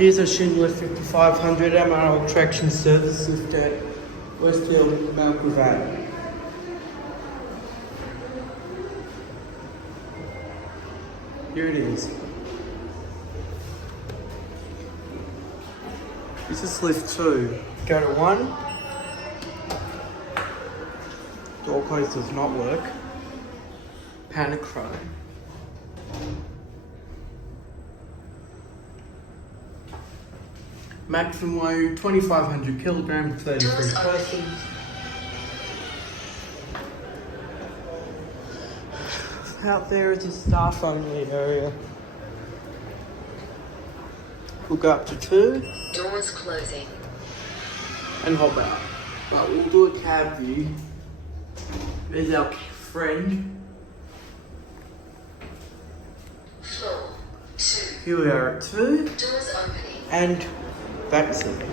Here's a Schindler 5500 MRL Traction service lift at Westfield, Gravatt. Here it is. This is lift 2. Go to 1. Door close does not work. Panic chrome. Maximum load 2,500 kilograms, 33 persons. Out there is a staff only area. We'll go up to 2. Doors closing. And hop out. But we'll do a cab view. There's our friend. Floor 2. Here we are at 2. Doors opening. And that's it.